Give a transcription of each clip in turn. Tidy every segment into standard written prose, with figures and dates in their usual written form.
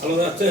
ভালো যাচ্ছে।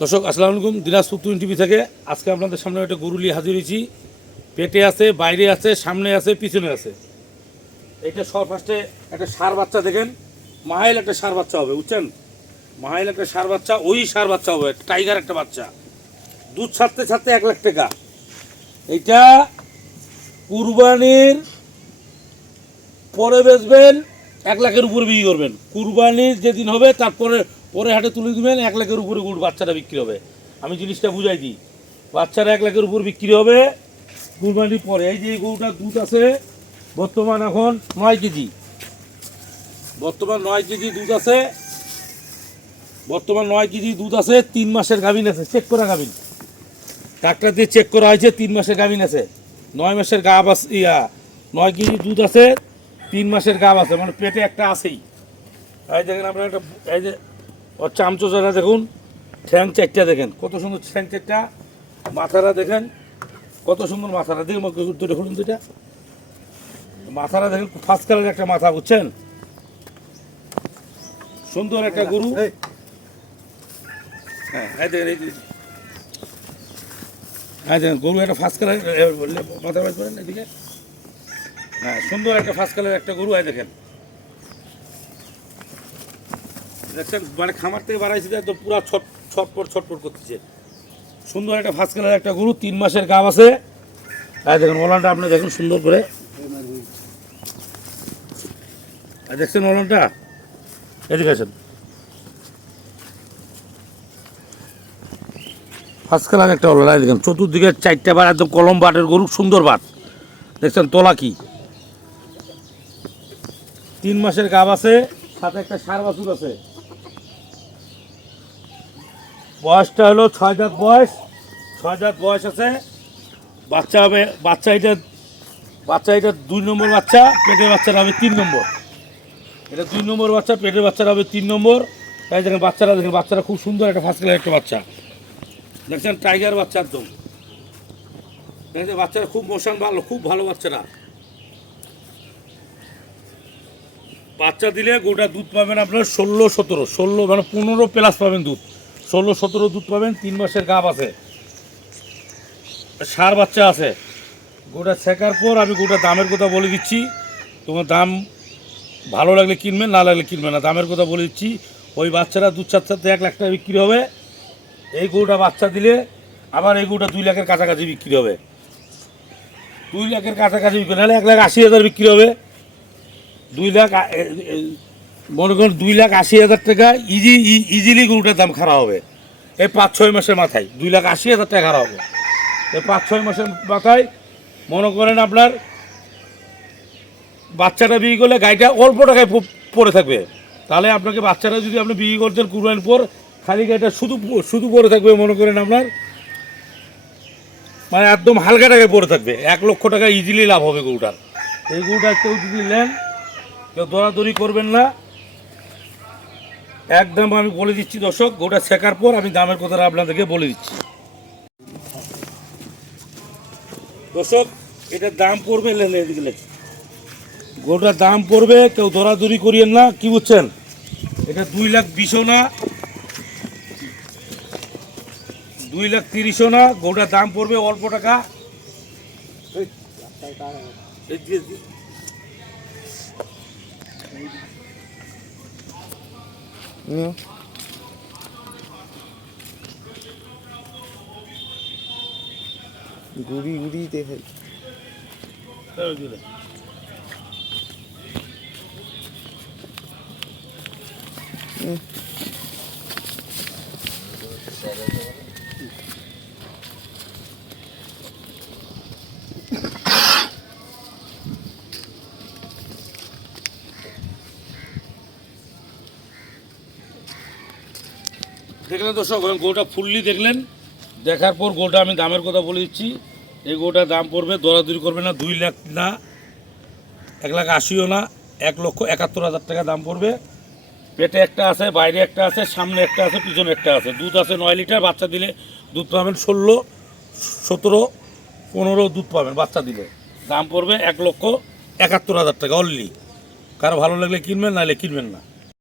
দর্শক আসসালামু আলাইকুম, দিনাজপুর তুহিন টিভি থেকে আজকে আপনাদের সামনে একটা গরু নিয়ে হাজির হয়েছি। পেটে আছে, বাইরে আছে, সামনে আছে, পিছনে আছে। এটা সব ফার্স্টে একটা ষাঁড় বাচ্চা দেখেন, মাহাইল একটা ষাঁড় বাচ্চা হবে, বুঝছেন? মাহাইল একটা ষাঁড় বাচ্চা, ওই ষাঁড় বাচ্চা হবে, টাইগার একটা বাচ্চা। দুধ ছাড়তে ছাড়তে 1 লাখ টাকা। এটা কুরবানির পরে বেচবেন, 1 লাখের উপরে বিক্রি করবেন। কুরবানির যেদিন হবে তারপরে পরে হাটে তুলে দেবেন, 1 লাখের উপরে গুড় বাচ্চাটা বিক্রি হবে। আমি জিনিসটা বুঝাই দিই, বাচ্চারা 1 লাখের উপর বিক্রি হবে কুরবানির পরে। এই যে গরুটার দুধ আছে বর্তমান এখন 9 কেজি, বর্তমান 9 কেজি দুধ আছে, বর্তমান 9 কেজি দুধ আছে। 3 মাসের গাভিন আছে, চেক করা গাভিন, ডাক্তার দিয়ে চেক করা হয়েছে। 3 মাসের গাভিন আছে, 9 মাসের গাভ আছে, 9 কেজি দুধ আছে, 3 মাসের গাভ আছে, মানে পেটে একটা আছেই। এই দেখেন আপনার একটা, এই যে ওর চামচোচাটা দেখুন, ঠ্যাং চারটা দেখেন কত সুন্দর, ঠ্যাং চারটা, মাথাটা দেখেন কত সুন্দর, মাথাটা দেখুন, দুটো খুলুন, দুইটা মাথাটা দেখেন, ফার্স্ট কালারের একটা মাথা, বুঝছেন? সুন্দর একটা গরু। হ্যাঁ এই দেখেন, এই দেখেন গরু একটা ফার্স্ট কালার, মাথা বাইর করেন এদিকে। হ্যাঁ সুন্দর একটা ফার্স্ট কালারের একটা গরু। এই দেখেন, দেখছেন মানে খামার থেকে বাড়াইছে তো পুরো ছটপট ছটপট করতেছে। সুন্দর একটা ফার্স্ট কালারের একটা গরু, 3 মাসের গাভ আছে। এই দেখেন ওলানটা আপনি দেখুন সুন্দর করে, দেখছেন ওলানটা, এদিকে আছেন। ফার্স্ট কালার একটা ওলান, দেখেন চতুর্দিকে 4টা বার, একদম কলম বাটের গরু, সুন্দর বাট, দেখছেন তোলা কি। 3 মাসের গাভ আছে, সাথে একটা ষাঁড় বাছুর আছে। বয়সটা হলো 6 দাঁত বয়স, 6 দাঁত বয়স আছে। বাচ্চা হবে, বাচ্চা এটা 2 নম্বর বাচ্চা, পেটের বাচ্চাটা হবে 3 নম্বর। এটা 2 নম্বর বাচ্চা, পেটের বাচ্চাটা হবে 3 নম্বর। তাই দেখেন বাচ্চারা, দেখেন বাচ্চারা খুব সুন্দর একটা ফার্স্ট ক্লাস একটা বাচ্চা, দেখছেন টাইগার বাচ্চা একদম। বাচ্চারা খুব মোশন ভালো, খুব ভালো বাচ্চারা। বাচ্চা দিলে গোটা দুধ পাবেন আপনার 16-17 মানে 15+ পাবেন দুধ, 16-17 দুধ পাবেন। 3 মাসের গাভ আছে, ষাঁড় বাচ্চা আছে। গোটা ছেঁকার পর আমি গোটা দামের কথা বলে দিচ্ছি, তোমার দাম ভালো লাগলে কিনবেন, না লাগলে কিনবেন না। দামের কথা বলে দিচ্ছি, ওই বাচ্চারা দুধ সাথে 1 লাখ টাকা বিক্রি হবে। এই গরুটা বাচ্চা দিলে আবার এই গরুটা 2 লাখের কাছাকাছি বিক্রি হবে, 2 লাখের কাছাকাছি বিক্রি, নাহলে 1,80,000 বিক্রি হবে। 2 লাখ মনে করেন 2,80,000 টাকা ইজিলি গরুটার দাম খারাপ হবে। এই 5-6 মাসের মাথায় 2,80,000 টাকা খারাপ হবে। এই 5-6 মাসের মাথায় মনে করেন আপনার বাচ্চাটা বিক্রি করলে গাড়িটা অল্প টাকায় পড়ে থাকবে। তাহলে আপনাকে বাচ্চাটা যদি আপনি বিক্রি করছেন কুরবানির পর, খালি গাড়িটা শুধু পড়ে থাকবে মনে করেন আপনার, মানে একদম হালকা টাকায় পড়ে থাকবে। 1 লক্ষ টাকা ইজিলি লাভ হবে গরুটার। এই গরুটা কেউ যদি নেন, কেউ দরাদরি করবেন না, একদম আমি বলে দিচ্ছি দর্শক। গরুটা শেখার পর আমি দামের কথাটা আপনাদেরকে বলে দিচ্ছি দর্শক। এটার দাম পড়বে, গরুটার দাম পড়বে, কেউ দরাদরি করিয়েন না, কি বুঝছেন? এটা 2,20,000 না, 2,30,000 না, গরুটার দাম পড়বে অল্প টাকা। গুড়ি গুড়ি দেখে দেখলেন দর্শক, গরুটা ফুললি দেখলেন। দেখার পর গরুটা আমি দামের কথা বলে দিচ্ছি। এই গরুটার দাম পড়বে, দরাদরি করবে না, 2 লাখ না, 1,80,000 না, 1,71,000 টাকা দাম পড়বে। পেটে একটা আছে, বাইরে একটা আছে, সামনে একটা আছে, পিছনে একটা আছে। দুধ আছে 9 লিটার। বাচ্চা দিলে দুধ পাবেন 16, 17, 15 দুধ পাবেন বাচ্চা দিলে। দাম পড়বে 1,71,000 টাকা অনলি। কারো ভালো লাগলে কিনবেন, নাহলে কিনবেন না।